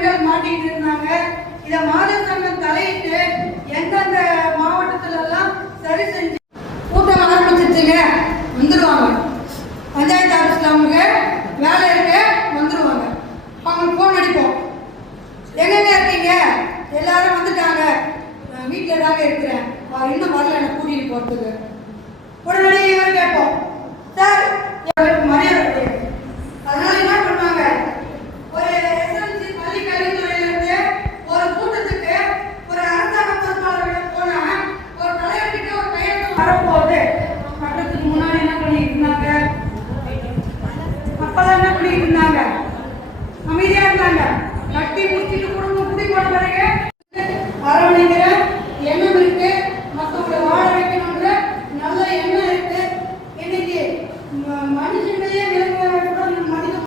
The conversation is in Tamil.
பெண்கள் மாட்டிட்டு இருந்தாங்க. இதை மாதர் சங்கம் தலையிட்டு எந்தெந்த மாவட்டத்துல எல்லாம் சரி செஞ்சு கூட்டம் ஆரம்பிச்சிருச்சுங்க வந்துருவாங்க. பஞ்சாயத்து ஆஃபீஸ்ல அவங்க வேலை இருக்கு வந்துடுவாங்க அவங்களுக்கு ஃபோன் அடிப்போம். எங்க இருக்கீங்க? எல்லாரும் வந்துட்டாங்க. வீட்டுல தாங்க இருக்கிறேன். இன்னும் வரல எனக்கு கூட்டிகிட்டு போகிறதுக்கு உடனடி பண்ணிட்டு இருந்தாங்க. அமைதியா இருந்தாங்க. கட்டி முடிச்சிட்டு குடும்பம் குடி போன பிறகு அரவணைங்கிற எண்ணம் இருக்கு. மற்றவங்களை வாழ வைக்கணுங்கிற நல்ல எண்ணம் இருக்கு. இன்னைக்கு மனுஷனுடைய விலங்கு